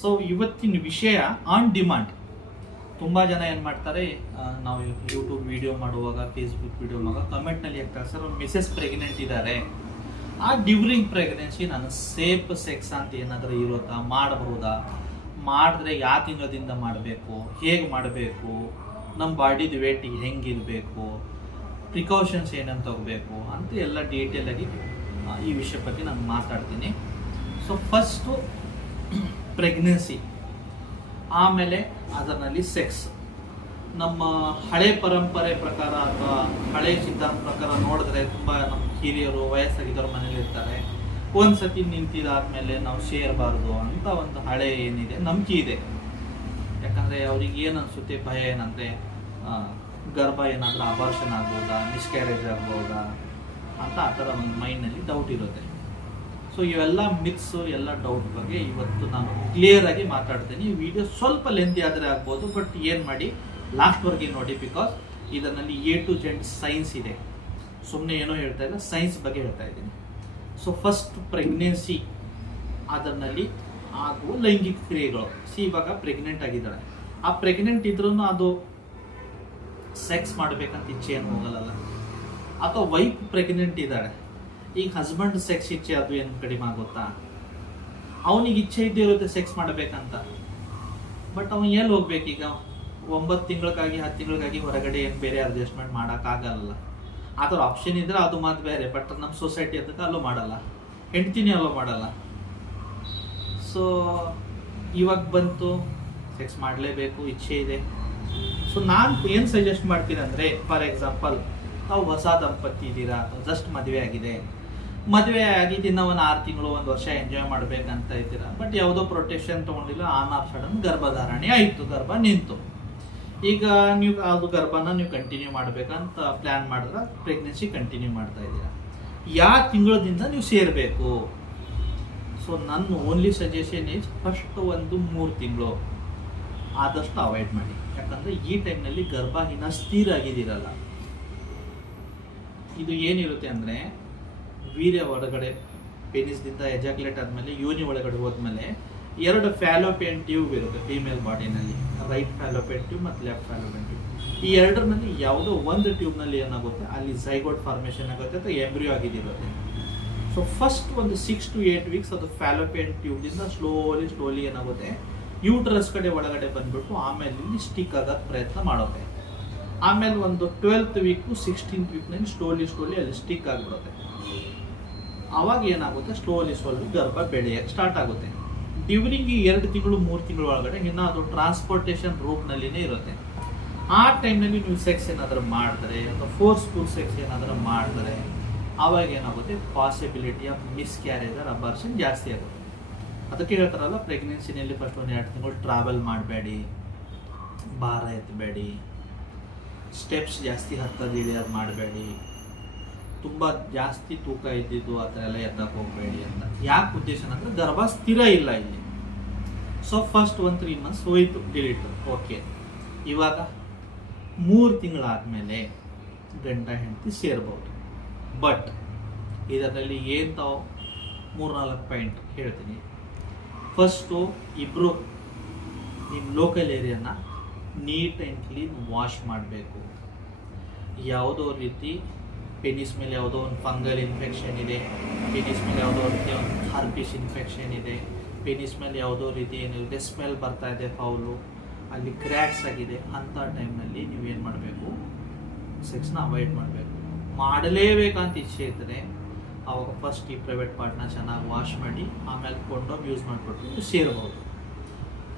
So ಇವತ್ತಿನ ವಿಷಯ on demand. ತುಂಬ ಜನ ಏನು ಮಾಡ್ತಾರೆ, ನಾವು ಯೂಟ್ಯೂಬ್ ವಿಡಿಯೋ ಮಾಡುವಾಗ, ಫೇಸ್ಬುಕ್ ವಿಡಿಯೋ ಮಾಡುವಾಗ ಕಮೆಂಟ್ನಲ್ಲಿ ಹೇಳ್ತಾರೆ, ಸರ್ ಮಿಸಸ್ ಪ್ರೆಗ್ನೆಂಟ್ ಇದ್ದಾರೆ, ಆ ಡ್ಯೂರಿಂಗ್ ಪ್ರೆಗ್ನೆನ್ಸಿ ನಾನು ಸೇಫ್ ಸೆಕ್ಸ್ ಅಂತ ಏನಾದರೂ ಇರುತ್ತಾ, ಮಾಡಬಹುದಾ, ಮಾಡಿದ್ರೆ ಯಾವ ತಿಂಗಳದಿಂದ ಮಾಡಬೇಕು, ಹೇಗೆ ಮಾಡಬೇಕು, ನಮ್ಮ ಬಾಡಿದು ವೇಟ್ ಹೆಂಗಿರಬೇಕು, ಪ್ರಿಕಾಷನ್ಸ್ ಏನಂತ ತಗೋಬೇಕು ಅಂತ ಎಲ್ಲ ಡೀಟೇಲಾಗಿ ಈ ವಿಷಯ ಬಗ್ಗೆ ನಾನು ಮಾತಾಡ್ತೀನಿ. ಸೊ ಫಸ್ಟು ಪ್ರೆಗ್ನೆನ್ಸಿ, ಆಮೇಲೆ ಅದರಲ್ಲಿ ಸೆಕ್ಸ್. ನಮ್ಮ ಹಳೆ ಪರಂಪರೆ ಪ್ರಕಾರ ಅಥವಾ ಹಳೆ ಸಿದ್ಧಾಂತ ಪ್ರಕಾರ ನೋಡಿದ್ರೆ ತುಂಬ ನಮ್ಮ ಹಿರಿಯರು ವಯಸ್ಸಾಗಿದ್ದವ್ರ ಮನೇಲಿ ಇರ್ತಾರೆ, ಒಂದ್ಸತಿ ನಿಂತಿದಾದ್ಮೇಲೆ ನಾವು ಸೇರಬಾರ್ದು ಅಂತ ಒಂದು ಹಳೆ ಏನಿದೆ ನಂಬಿಕೆ ಇದೆ. ಯಾಕಂದರೆ ಅವ್ರಿಗೆ ಏನು ಅನಿಸುತ್ತೆ, ಭಯ ಏನಂದರೆ ಗರ್ಭ ಏನಾದರೂ ಅಬಾರ್ಷನ್ ಆಗ್ಬೋದಾ, ಮಿಸ್ಕ್ಯಾರೇಜ್ ಆಗ್ಬೋದಾ ಅಂತ ಆ ಥರ ಒಂದು ಮೈಂಡ್ನಲ್ಲಿ ಡೌಟ್ ಇರುತ್ತೆ. ಸೊ ಇವೆಲ್ಲ ಮಿಕ್ಸು, ಎಲ್ಲ ಡೌಟ್ ಬಗ್ಗೆ ಇವತ್ತು ನಾನು ಕ್ಲಿಯರ್ ಆಗಿ ಮಾತಾಡ್ತೀನಿ. ಈ ವಿಡಿಯೋ ಸ್ವಲ್ಪ ಲೆಂತಿ ಆದರೆ ಆಗ್ಬೋದು, ಬಟ್ ಏನು ಮಾಡಿ ಲಾಸ್ಟ್ವರೆಗೆ ನೋಡಿ, ಬಿಕಾಸ್ ಇದರಲ್ಲಿ A to Z ಸೈನ್ಸ್ ಇದೆ. ಸುಮ್ಮನೆ ಏನೋ ಹೇಳ್ತಾ ಇಲ್ಲ, ಸೈನ್ಸ್ ಬಗ್ಗೆ ಹೇಳ್ತಾ ಇದ್ದೀನಿ. ಸೊ ಫಸ್ಟ್ ಪ್ರೆಗ್ನೆನ್ಸಿ, ಅದರಲ್ಲಿ ಆಗುವ ಲೈಂಗಿಕ ಕ್ರಿಯೆಗಳು. ಇವಾಗ ಪ್ರೆಗ್ನೆಂಟ್ ಆಗಿದ್ದಾಳೆ, ಆ ಪ್ರೆಗ್ನೆಂಟ್ ಇದ್ರೂ ಅದು ಸೆಕ್ಸ್ ಮಾಡಬೇಕಂತ ಇಚ್ಛೆ ಏನು ಹೋಗಲ್ಲ. ಅಥವಾ ವೈಫ್ ಪ್ರೆಗ್ನೆಂಟ್ ಇದ್ದಾಳೆ, ಈಗ ಹಸ್ಬೆಂಡ್ ಸೆಕ್ಸ್ ಇಚ್ಛೆ ಅದು ಏನು ಕಡಿಮೆ ಆಗುತ್ತಾ? ಅವನಿಗೆ ಇಚ್ಛೆ ಇದ್ದೇ ಇರುತ್ತೆ ಸೆಕ್ಸ್ ಮಾಡಬೇಕಂತ, ಬಟ್ ಅವನು ಎಲ್ಲಿ ಹೋಗ್ಬೇಕೀಗ? 9 ತಿಂಗಳಿಗಾಗಿ 10 ತಿಂಗಳಿಗಾಗಿ ಹೊರಗಡೆ ಏನು ಬೇರೆ ಅಡ್ಜಸ್ಟ್ಮೆಂಟ್ ಮಾಡೋಕ್ಕಾಗಲ್ಲ. ಆ ಥರ ಆಪ್ಷನ್ ಇದ್ರೆ ಅದು ಮಾತು ಬೇರೆ, ಬಟ್ ನಮ್ಮ ಸೊಸೈಟಿ ಅದಕ್ಕೆ ಅಲ್ಲೋ ಮಾಡಲ್ಲ, ಹೆಂಡ್ತಿನೇ ಅಲ್ಲೋ ಮಾಡಲ್ಲ. ಸೊ ಇವಾಗ ಬಂತು ಸೆಕ್ಸ್ ಮಾಡಲೇಬೇಕು, ಇಚ್ಛೆ ಇದೆ. ಸೊ ನಾನು ಏನು ಸಜೆಸ್ಟ್ ಮಾಡ್ತೀನಿ ಅಂದರೆ, ಫಾರ್ ಎಕ್ಸಾಂಪಲ್ ನಾವು ಹೊಸ ದಂಪತಿ ಇದ್ದೀರಾ, ಅಥವಾ ಜಸ್ಟ್ ಮದುವೆ ಆಗಿದೆ, ಮದುವೆ ಆಗಿದ್ದಿನ ಒಂದು 6 ತಿಂಗಳು 1 ವರ್ಷ ಎಂಜಾಯ್ ಮಾಡಬೇಕಂತ ಇದ್ದೀರಾ, ಬಟ್ ಯಾವುದೋ ಪ್ರೊಟೆಕ್ಷನ್ ತೊಗೊಂಡಿಲ್ಲ, ಆನ್ ಆಫ್ ಸಡನ್ ಗರ್ಭಧಾರಣೆ ಆಯಿತು, ಗರ್ಭ ನಿಂತು. ಈಗ ನೀವು ಅದು ಗರ್ಭನ ನೀವು ಕಂಟಿನ್ಯೂ ಮಾಡಬೇಕಂತ ಪ್ಲ್ಯಾನ್ ಮಾಡಿದ್ರೆ ಪ್ರೆಗ್ನೆನ್ಸಿ ಕಂಟಿನ್ಯೂ ಮಾಡ್ತಾ ಇದ್ದೀರಾ, ಯಾವ ತಿಂಗಳದಿಂದ ನೀವು ಸೇರಬೇಕು? ಸೊ ನನ್ನ ಓನ್ಲಿ ಸಜೆಷನ್ ಈಸ್ ಫಸ್ಟ್ ಒಂದು 3 ತಿಂಗಳು ಆದಷ್ಟು ಅವಾಯ್ಡ್ ಮಾಡಿ. ಯಾಕಂದರೆ ಈ ಟೈಮ್ನಲ್ಲಿ ಗರ್ಭ ಇನ್ನು ಸ್ಥಿರ ಆಗಿದ್ದೀರಲ್ಲ, ಇದು ಏನಿರುತ್ತೆ ಅಂದರೆ ವೀರ್ಯ ಹೊರಗಡೆ ಪೆನಿಸ್ದಿಂದ ಎಜಾಕ್ಯುಲೇಟ್ ಆದಮೇಲೆ ಯೋನಿ ಒಳಗಡೆ ಹೋದ್ಮೇಲೆ 2 ಫ್ಯಾಲೋಪಿಯನ್ ಟ್ಯೂಬ್ ಇರುತ್ತೆ ಫೀಮೇಲ್ ಬಾಡಿನಲ್ಲಿ, ರೈಟ್ ಫ್ಯಾಲೋಪಿಯನ್ ಟ್ಯೂಬ್ ಮತ್ತು ಲೆಫ್ಟ್ ಫ್ಯಾಲೋಪಿಯನ್ ಟ್ಯೂಬ್. ಈ ಎರಡರಲ್ಲಿ ಯಾವುದೋ ಒಂದು ಟ್ಯೂಬ್ನಲ್ಲಿ ಏನಾಗುತ್ತೆ, ಅಲ್ಲಿ ಝೈಗೋಟ್ ಫಾರ್ಮೇಷನ್ ಆಗುತ್ತೆ ಅಥವಾ ಎಂಬ್ರಿಯೋ ಆಗಿದಿರುತ್ತೆ. ಸೊ ಫಸ್ಟ್ ಒಂದು 6 to 8 ವೀಕ್ಸ್ ಅದು ಫ್ಯಾಲೋಪಿಯನ್ ಟ್ಯೂಬ್ದಿಂದ ಸ್ಲೋಲಿ ಏನಾಗುತ್ತೆ ಯೂಟ್ರಸ್ ಕಡೆ ಒಳಗಡೆ ಬಂದ್ಬಿಟ್ಟು ಆಮೇಲೆ ಇಲ್ಲಿ ಸ್ಟಿಕ್ ಆಗೋದು ಪ್ರಯತ್ನ ಮಾಡುತ್ತೆ. ಆಮೇಲೆ ಒಂದು 12th ವೀಕು 16th ವೀಕ್ನಲ್ಲಿ ಸ್ಲೋಲಿ ಅಲ್ಲಿ ಸ್ಟಿಕ್ ಆಗಿಬಿಡುತ್ತೆ. ಆವಾಗ ಏನಾಗುತ್ತೆ, ಸ್ಲೋಲಿ ಗರ್ಭ ಬೆಳೆಯಕ್ಕೆ ಸ್ಟಾರ್ಟ್ ಆಗುತ್ತೆ. ಡ್ಯೂರಿಂಗ್ ಈ 2 ತಿಂಗಳು 3 ತಿಂಗಳು ಒಳಗಡೆ ಇನ್ನು ಅದು ಟ್ರಾನ್ಸ್ಪೋರ್ಟೇಷನ್ ರೂಪ್ನಲ್ಲಿನೇ ಇರುತ್ತೆ. ಆ ಟೈಮ್ನಲ್ಲಿ ನೀವು ಸೆಕ್ಸ್ ಏನಾದರೂ ಮಾಡಿದ್ರೆ ಅಥವಾ ಫೋರ್ಸ್ಫುಲ್ ಸೆಕ್ಸ್ ಏನಾದರೂ ಮಾಡಿದ್ರೆ ಆವಾಗ ಏನಾಗುತ್ತೆ, possibility of miscarriage or abortion ಜಾಸ್ತಿ ಆಗುತ್ತೆ. ಅದಕ್ಕೆ ಹೇಳ್ತಾರಲ್ಲ, ಪ್ರೆಗ್ನೆನ್ಸಿನಲ್ಲಿ ಫಸ್ಟ್ 1-2 ತಿಂಗಳು ಟ್ರಾವೆಲ್ ಮಾಡಬೇಡಿ, ಭಾರ ಎತ್ತಬೇಡಿ, ಸ್ಟೆಪ್ಸ್ ಜಾಸ್ತಿ ಹತ್ತೋದು ಇಳಿಯೋದು ಮಾಡಬೇಡಿ, ತುಂಬ ಜಾಸ್ತಿ ತೂಕ ಇದ್ದಿದ್ದು ಆ ಥರ ಎಲ್ಲ ಎತ್ತಕ್ಕೆ ಹೋಗಬೇಡಿ ಅಂತ. ಯಾಕೆ ಉದ್ದೇಶ ಅಂದರೆ ಗರ್ಭ ಸ್ಥಿರ ಇಲ್ಲ ಇಲ್ಲಿ. ಸೊ ಫಸ್ಟ್ 1-3 ಮಂತ್ಸ್ ಹೋಯ್ತು, ಡಿಲೀಟ್, ಓಕೆ. ಇವಾಗ 3 ತಿಂಗಳಾದಮೇಲೆ ಗಂಡ ಹೆಂಡತಿ ಸೇರ್ಬೋದು. ಬಟ್ ಇದರಲ್ಲಿ ಏನು ತಾವು 3-4 ಪಾಯಿಂಟ್ ಹೇಳ್ತೀನಿ. ಫಸ್ಟು, ಇಬ್ಬರು ನಿಮ್ಮ ಲೋಕಲ್ ಏರಿಯಾನ ನೀಟ್ ಆ್ಯಂಡ್ ಕ್ಲೀನ್ ವಾಶ್ ಮಾಡಬೇಕು. ಯಾವುದೋ ರೀತಿ ಪೆನಿಸ್ ಮೇಲೆ ಯಾವುದೋ ಒಂದು ಫಂಗಲ್ ಇನ್ಫೆಕ್ಷನ್ ಇದೆ, ಪೆನಿಸ್ ಮೇಲೆ ಯಾವುದೋ ರೀತಿ ಒಂದು ಹರ್ಪಿಸ್ ಇನ್ಫೆಕ್ಷನ್ ಇದೆ, ಪೆನಿಸ್ ಮೇಲೆ ಯಾವುದೋ ರೀತಿ ಏನಿದೆ ಸ್ಮೆಲ್ ಬರ್ತಾ ಇದೆ ಫೌಲು, ಅಲ್ಲಿ ಕ್ರ್ಯಾಕ್ಸ್ ಆಗಿದೆ, ಅಂಥ ಟೈಮ್ನಲ್ಲಿ ನೀವೇನು ಮಾಡಬೇಕು, ಸೆಕ್ಸ್ನ ಅವಾಯ್ಡ್ ಮಾಡಬೇಕು. ಮಾಡಲೇಬೇಕಂತ ಇಚ್ಛೆ ಇದ್ದರೆ ಅವಾಗ ಫಸ್ಟ್ ಈ ಪ್ರೈವೇಟ್ ಪಾರ್ಟ್ನ ಚೆನ್ನಾಗಿ ವಾಶ್ ಮಾಡಿ ಆಮೇಲೆ ಕೊಂಡೋಮ್ ಯೂಸ್ ಮಾಡಿಬಿಟ್ಟು ನೀವು ಸೇರ್ಬೋದು.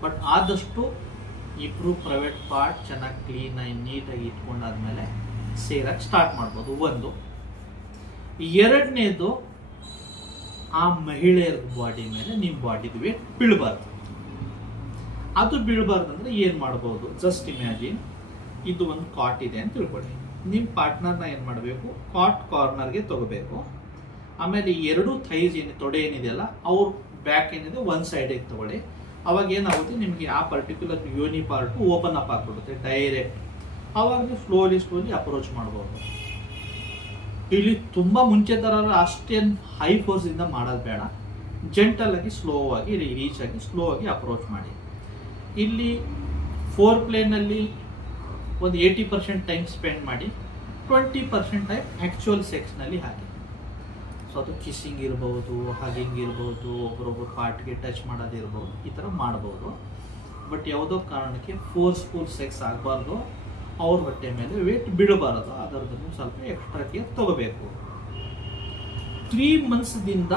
ಬಟ್ ಆದಷ್ಟು ಇಬ್ಬರು ಪ್ರೈವೇಟ್ ಪಾರ್ಟ್ ಚೆನ್ನಾಗಿ ಕ್ಲೀನಾಗಿ ನೀಟಾಗಿ ಇಟ್ಕೊಂಡಾದ್ಮೇಲೆ ಸೇರಕ್ಕೆ ಸ್ಟಾರ್ಟ್ ಮಾಡ್ಬೋದು. ಒಂದು. ಎರಡನೇದು, ಆ ಮಹಿಳೆಯರ ಬಾಡಿ ಮೇಲೆ ನಿಮ್ಮ ಬಾಡಿದು ವೇಟ್ ಬೀಳಬಾರ್ದು. ಅದು ಬೀಳಬಾರ್ದಂದ್ರೆ ಏನು ಮಾಡ್ಬೋದು, ಜಸ್ಟ್ ಇಮ್ಯಾಜಿನ್, ಇದು ಒಂದು ಕಾಟ್ ಇದೆ ಅಂತ ತಿಳ್ಕೊಳ್ಳಿ. ನಿಮ್ಮ ಪಾರ್ಟ್ನರ್ನ ಏನು ಮಾಡಬೇಕು, ಕಾಟ್ ಕಾರ್ನರ್ಗೆ ತಗೋಬೇಕು. ಆಮೇಲೆ 2 ಥೈಸ್ ಏನಿದೆ, ತೊಡೆ ಏನಿದೆಯಲ್ಲ, ಅವ್ರ ಬ್ಯಾಕ್ ಏನಿದೆ ಒಂದು ಸೈಡಿಗೆ ತಗೊಳ್ಳಿ. ಅವಾಗ ಏನಾಗುತ್ತೆ, ನಿಮಗೆ ಆ ಪರ್ಟಿಕ್ಯುಲರ್ ಯೋನಿ ಪಾರ್ಟು ಓಪನ್ ಅಪ್ ಆಗಿಬಿಡುತ್ತೆ ಡೈರೆಕ್ಟ್. ಆವಾಗ ನೀವು ಸ್ಲೋಲಿ ಅಪ್ರೋಚ್ ಮಾಡ್ಬೋದು. ಇಲ್ಲಿ ತುಂಬ ಮುಂಚೆ ಥರ ಅಷ್ಟೇನು ಹೈ ಫೋರ್ಸಿಂದ ಮಾಡೋದು ಬೇಡ, ಜೆಂಟಲ್ ಆಗಿ ಸ್ಲೋ ಆಗಿ ರೀಚ್ ಆಗಿ ಸ್ಲೋ ಆಗಿ ಅಪ್ರೋಚ್ ಮಾಡಿ. ಇಲ್ಲಿ 4ಪ್ಲೇನಲ್ಲಿ ಒಂದು 80% ಟೈಮ್ ಸ್ಪೆಂಡ್ ಮಾಡಿ, 20% ಟೈಮ್ ಆ್ಯಕ್ಚುಯಲ್ ಸೆಕ್ಸ್ನಲ್ಲಿ ಹಾಕಿ. ಸೊ ಅದು ಕಿಸ್ಸಿಂಗ್ ಇರ್ಬೋದು, ಹಗಿಂಗ್ ಇರ್ಬೋದು, ಒಬ್ರೊಬ್ರು ಪಾರ್ಟ್ಗೆ ಟಚ್ ಮಾಡೋದಿರ್ಬೋದು, ಈ ಥರ ಮಾಡ್ಬೋದು. ಬಟ್ ಯಾವುದೋ ಕಾರಣಕ್ಕೆ ಫೋರ್ಸ್ಫುಲ್ ಸೆಕ್ಸ್ ಆಗಬಾರ್ದು, ಅವ್ರ ಹೊಟ್ಟೆ ಮೇಲೆ ವೇಟ್ ಬಿಡಬಾರದು, ಅದರದ್ದು ಸ್ವಲ್ಪ ಎಕ್ಸ್ಟ್ರಾ ಕೇರ್ ತಗೋಬೇಕು. 3 ಮಂತ್ಸ್ದಿಂದ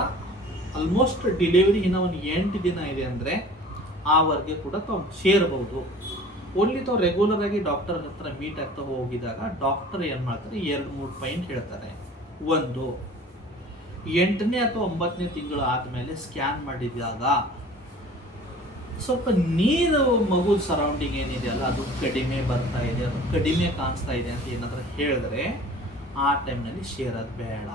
ಆಲ್ಮೋಸ್ಟ್ ಡೆಲಿವರಿ ಇನ್ನೂ ಒಂದು 8 ದಿನ ಇದೆ ಅಂದರೆ ಆವರೆಗೆ ಕೂಡ ತಾವು ಸೇರಬಹುದು. ಓನ್ಲಿ ತಾವು ರೆಗ್ಯುಲರ್ ಆಗಿ ಡಾಕ್ಟರ್ ಹತ್ರ ಮೀಟ್ ಆಗ್ತಾ ಹೋಗಿದಾಗ ಡಾಕ್ಟರ್ ಏನು ಮಾಡ್ತಾರೆ, 2-3 ಪಾಯಿಂಟ್ ಹೇಳ್ತಾರೆ. ಒಂದು, 8ನೇ ಅಥವಾ 9ನೇ ತಿಂಗಳು ಆದಮೇಲೆ ಸ್ಕ್ಯಾನ್ ಮಾಡಿದಾಗ ಸ್ವಲ್ಪ ನೀರು ಮಗು ಸರೌಂಡಿಂಗ್ ಏನಿದೆಯಲ್ಲ ಅದು ಕಡಿಮೆ ಬರ್ತಾ ಇದೆ, ಅದು ಕಡಿಮೆ ಕಾಣಿಸ್ತಾ ಇದೆ ಅಂತ ಏನಾದರೂ ಹೇಳಿದ್ರೆ ಆ ಟೈಮ್ನಲ್ಲಿ ಶೇರೋದು ಬೇಡ.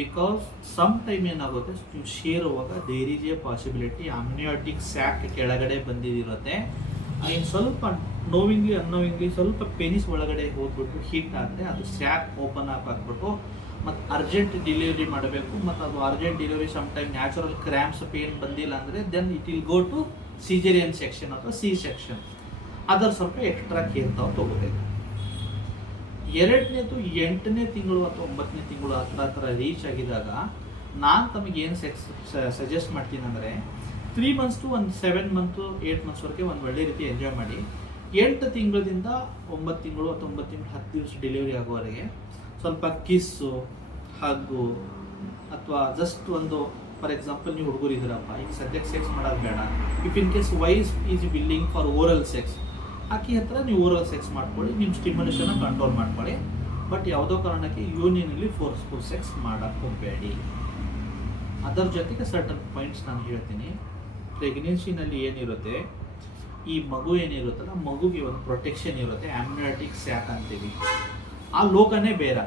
ಬಿಕಾಸ್ ಸಮ್ ಟೈಮ್ ಏನಾಗುತ್ತೆ, ನೀವು ಶೇರುವಾಗ there is a possibility amniotic sac ಕೆಳಗಡೆ ಬಂದಿರುತ್ತೆ, ಇನ್ನು ಸ್ವಲ್ಪ ನೋವಿಂಗ್ಲಿ ಅನ್ನೋವಿಂಗ್ಲಿ ಸ್ವಲ್ಪ ಪೆನಿಸ್ ಒಳಗಡೆ ಹೋಗ್ಬಿಟ್ಟು ಹೀಟ್ ಆದರೆ ಅದು ಸ್ಯಾಕ್ ಓಪನ್ ಅಪ್ ಆಗಿಬಿಟ್ಟು ಮತ್ತು ಅರ್ಜೆಂಟ್ ಡೆಲಿವರಿ ಮಾಡಬೇಕು. ಮತ್ತು ಅದು urgent delivery some time natural cramps pain ಬಂದಿಲ್ಲ ಅಂದರೆ then it will go to caesarean section ಅಥವಾ ಸಿ ಸೆಕ್ಷನ್. ಅದರ ಸ್ವಲ್ಪ ಎಕ್ಸ್ಟ್ರಾ ಕೇರ್ ತಾವು ತಗೋಬೇಕು. 2ನೇದು 8ನೇ ತಿಂಗಳು ಅಥವಾ 9ನೇ ತಿಂಗಳು ಹತ್ರ ರೀಚ್ ಆಗಿದಾಗ ನಾನು ತಮಗೇನು ಸಜೆಸ್ಟ್ ಮಾಡ್ತೀನಿ ಅಂದರೆ 3 ಮಂತ್ಸ್ ಟು ಒಂದು 7 ಮಂತು 8 ಮಂತ್ಸ್ವರೆಗೆ ಒಂದು ಒಳ್ಳೆ ರೀತಿ ಎಂಜಾಯ್ ಮಾಡಿ. 8 ತಿಂಗಳಿಂದ 9 ತಿಂಗಳು ಅಥವಾ 9 ತಿಂಗಳು 10 ದಿವಸ ಡೆಲಿವರಿ ಆಗೋವರೆಗೆ ಸ್ವಲ್ಪ ಕಿಸ್ಸು, ಹಗ್ಗು, ಅಥವಾ ಜಸ್ಟ್ ಒಂದು ಫಾರ್ ಎಕ್ಸಾಂಪಲ್ ನೀವು ಹುಡುಗರು ಇದ್ದೀರಪ್ಪ, ಈಗ ಸದ್ಯಕ್ಕೆ ಸೆಕ್ಸ್ ಮಾಡೋದು ಬೇಡ, if in case wife's is willing for oral sex, ಆಕೆ ಹತ್ರ ನೀವು ಓರಲ್ ಸೆಕ್ಸ್ ಮಾಡ್ಕೊಳ್ಳಿ, ನಿಮ್ಮ ಸ್ಟಿಮ್ಯುಲೇಷನ್ನ ಕಂಟ್ರೋಲ್ ಮಾಡ್ಕೊಳ್ಳಿ. ಬಟ್ ಯಾವುದೋ ಕಾರಣಕ್ಕೆ ಯೂನಿಯನಲ್ಲಿ ಫೋರ್ಸ್ಫುಲ್ ಸೆಕ್ಸ್ ಮಾಡೋಕ್ಕೆ ಹೋಗಬೇಡಿ. ಅದರ ಜೊತೆಗೆ ಸರ್ಟನ್ ಪಾಯಿಂಟ್ಸ್ ನಾನು ಹೇಳ್ತೀನಿ. ಪ್ರೆಗ್ನೆನ್ಸಿನಲ್ಲಿ ಏನಿರುತ್ತೆ, ಈ ಮಗು ಏನಿರುತ್ತಲ್ಲ, ಮಗುಗೆ ಒಂದು ಪ್ರೊಟೆಕ್ಷನ್ ಇರುತ್ತೆ, ಆಮ್ನಿಯಾಟಿಕ್ ಸ್ಯಾಕ್ ಅಂತೀವಿ. ಆ ಲೋಕನೇ ಬೇರೆ,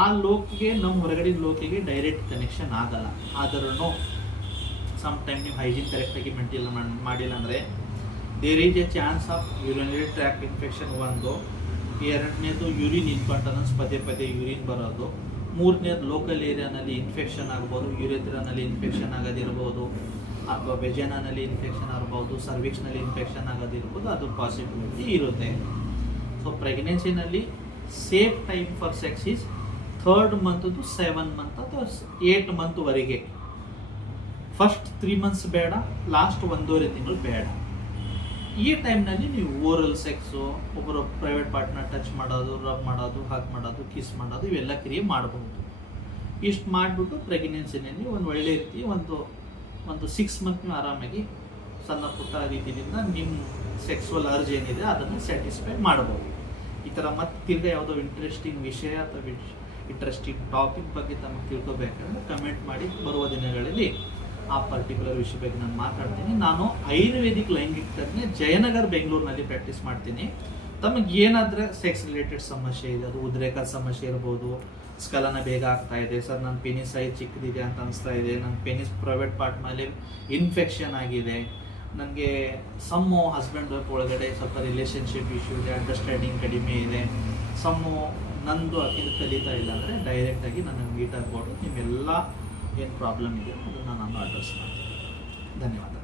ಆ ಲೋಕಿಗೆ ನಮ್ಮ ಹೊರಗಡೆ ಲೋಕಿಗೆ ಡೈರೆಕ್ಟ್ ಕನೆಕ್ಷನ್ ಆಗಲ್ಲ. ಆದ್ರೂ ಸಮ್ ಟೈಮ್ ನೀವು ಹೈಜೀನ್ ಕರೆಕ್ಟಾಗಿ ಮೇಂಟೈನ್ ಮಾಡಿಲ್ಲ ಅಂದರೆ there is a chance of urinary tract infection. ಒಂದು, 2ನೇದು ಯೂರಿನ್ ಇನ್ಕಾಂಟನೆನ್ಸ್, ಪದೇ ಯೂರಿನ್ ಬರೋದು. 3ನೇದು ಲೋಕಲ್ ಏರಿಯಾನಲ್ಲಿ ಇನ್ಫೆಕ್ಷನ್ ಆಗ್ಬೋದು, ಯೂರೆಥ್ರಾನಲ್ಲಿ ಇನ್ಫೆಕ್ಷನ್ ಆಗೋದಿರ್ಬೋದು, ಅಥವಾ ವೆಜೆನಾನಲ್ಲಿ ಇನ್ಫೆಕ್ಷನ್ ಆಗ್ಬೋದು, ಸರ್ವಿಕ್ಸ್ನಲ್ಲಿ ಇನ್ಫೆಕ್ಷನ್ ಆಗೋದಿರ್ಬೋದು, ಅದು ಪಾಸಿಬಿಲಿಟಿ ಇರುತ್ತೆ. ಸೊ ಪ್ರೆಗ್ನೆನ್ಸಿನಲ್ಲಿ safe time for sex is 3rd month to 7 month ಅಥವಾ 8 ಮಂತ್ವರೆಗೆ. ಫಸ್ಟ್ 3 ಮಂತ್ಸ್ ಬೇಡ, ಲಾಸ್ಟ್ 1.5 ತಿಂಗಳು ಬೇಡ. ಈ ಟೈಮ್ನಲ್ಲಿ ನೀವು ಓರಲ್ ಸೆಕ್ಸು, ಒಬ್ಬರು ಪ್ರೈವೇಟ್ ಪಾರ್ಟ್ನರ್ ಟಚ್ ಮಾಡೋದು, ರಬ್ ಮಾಡೋದು, ಹಗ್ ಮಾಡೋದು, ಕಿಸ್ ಮಾಡೋದು, ಇವೆಲ್ಲ ಕ್ರಿಯೆ ಮಾಡಬಹುದು. ಇಷ್ಟು ಮಾಡಿಬಿಟ್ಟು ಪ್ರೆಗ್ನೆನ್ಸಿನಲ್ಲಿ ಒಂದು ಒಳ್ಳೆ ರೀತಿ ಒಂದು 6 ಮಂತ್ ನೀವು ಆರಾಮಾಗಿ ಸಣ್ಣ ಪುಟ್ಟ ರೀತಿಯಿಂದ ನಿಮ್ಮ ಸೆಕ್ಸುವಲ್ ಅರ್ಜ್ ಏನಿದೆ ಅದನ್ನು ಸ್ಯಾಟಿಸ್ಫೈ ಮಾಡ್ಬೋದು. ಈ ಥರ ಮತ್ತೆ ತಿರ್ಗಿ ಯಾವುದೋ ಇಂಟ್ರೆಸ್ಟಿಂಗ್ ವಿಷಯ ಅಥವಾ ಇಂಟ್ರೆಸ್ಟಿಂಗ್ ಟಾಪಿಕ್ ಬಗ್ಗೆ ತಮಗೆ ತಿಳ್ಕೊಬೇಕಂದ್ರೆ ಕಮೆಂಟ್ ಮಾಡಿ. ಬರುವ ದಿನಗಳಲ್ಲಿ ಆ ಪರ್ಟಿಕ್ಯುಲರ್ ವಿಷಯ ಬಗ್ಗೆ ನಾನು ಮಾತಾಡ್ತೀನಿ. ನಾನು ಆಯುರ್ವೇದಿಕ್ ಲೈಂಗಿಕ ತಜ್ಞ, ಜಯನಗರ್, ಬೆಂಗಳೂರಿನಲ್ಲಿ ಪ್ರಾಕ್ಟೀಸ್ ಮಾಡ್ತೀನಿ. ತಮಗೆ ಏನಾದರೆ ಸೆಕ್ಸ್ ರಿಲೇಟೆಡ್ ಸಮಸ್ಯೆ ಇದೆ, ಅದು ಉದ್ರೇಕದ ಸಮಸ್ಯೆ ಇರ್ಬೋದು, ಸ್ಖಲನ ಬೇಗ ಆಗ್ತಾ ಇದೆ, ಸರ್ ನನ್ನ ಪೆನಿಸ್ ಸೈಜ್ ಚಿಕ್ಕದಿದೆ ಅಂತ ಅನಿಸ್ತಾ ಇದೆ, ನನ್ನ ಪೆನಿಸ್ ಪ್ರೈವೇಟ್ ಪಾರ್ಟ್ ಮೇಲೆ ಇನ್ಫೆಕ್ಷನ್ ಆಗಿದೆ, ನನಗೆ ಸಮ್ಮು ಹಸ್ಬೆಂಡ್ ವೈಫ್ ಒಳಗಡೆ ಸ್ವಲ್ಪ ರಿಲೇಷನ್ಶಿಪ್ ಇಶ್ಯೂ ಇದೆ, ಅಂಡರ್ಸ್ಟ್ಯಾಂಡಿಂಗ್ ಕಡಿಮೆ ಇದೆ, ಸಮ್ಮು ನಂದು ಅಕಿದು ಕಲಿತಾ ಇಲ್ಲ ಅಂದರೆ ಡೈರೆಕ್ಟಾಗಿ ನನಗೆ ಮೀಟ್ ಆಗ್ಬೋದು. ನಿಮ್ಮೆಲ್ಲ ಏನು ಪ್ರಾಬ್ಲಮ್ ಇದೆ ಅದನ್ನು ನಾನು ಅಡ್ರೆಸ್ ಮಾಡ್ತೀನಿ. ಧನ್ಯವಾದ.